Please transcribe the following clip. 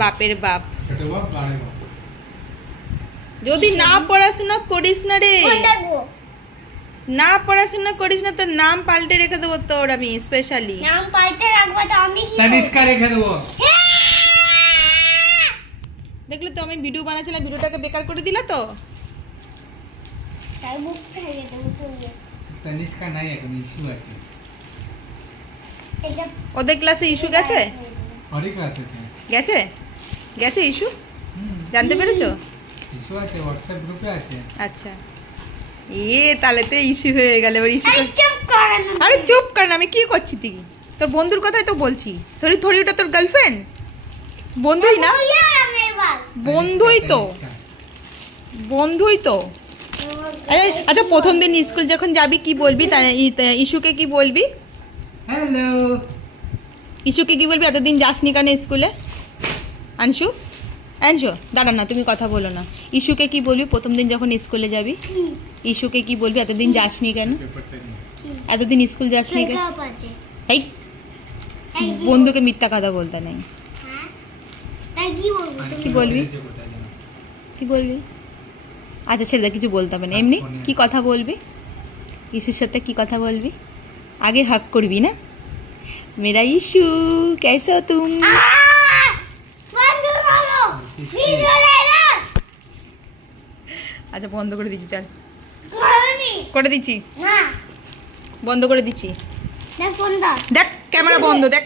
বাপের বাপ। যদি না পড়াশোনা করিস না রে, না পড়াশোনা করিস না তোর নাম পাল্টে রেখে দেবো তোর আমি স্পেশালি। নাম পাল্টে রাখবো তো আমি কি তনিষ্কা রেখে দেবো। দেখলে তো আমি ভিডিও বানাচ্ছিলাম, ভিডিওটাকে বেকার করে দিলা তো। তাই মুখ ফেলে দেবো তুমি। তনিষ্কা নাই, এখন ইস্যু আছে। এটা ওদের ক্লাসে ইস্যু গেছে, অরি ক্লাসে গেছে গেছে ইস্যু, জানতে পেরেছো? ইস্যু আছে, হোয়াটসঅ্যাপ গ্রুপে আছে। আচ্ছা, তাহলে তো ইস্যু হয়ে গেল ওর ইস্যু। আরে চুপ কর না। আরে চুপ কর না, আমি কি করছি তুই? তোর বন্ধুর কথাই তো বলছি। থরি থরি ওটা তোর গার্লফ্রেন্ড? বন্ধুই না? বন্ধুই তো, বন্ধুই তো। আচ্ছা প্রথম দিন স্কুল যখন যাবি কি বলবি? ইস্যুকে কি বলবি? হ্যালো। ইস্যুকে কি বলবি এতদিন যাসনি কেন স্কুলে? আনশু, আনশু দাঁড়া না, তুমি কথা বলো না। ইস্যুকে কি বলবি প্রথম দিন যখন স্কুলে যাবি? ইস্যুকে কি বলবি এতদিন যাসনি কেন? এতদিন স্কুল যাসনি কেন? এই বন্ধুকে মিথ্যা কথা বলতে নাই। কি বলবি? কি বলবি? আচ্ছা ছেড়ে দে, কিছু বলতে হবে না। এমনি কি কথা বলবি? ইস্যুর সাথে কি কথা বলবি? আগে হাক করবি না? মেরা ইস্যু कैसे हो तुम? আচ্ছা বন্ধ করে দিচ্ছি, চল করে দিচ্ছি, বন্ধ করে দিচ্ছি। দেখ ক্যামেরা বন্ধ, দেখ।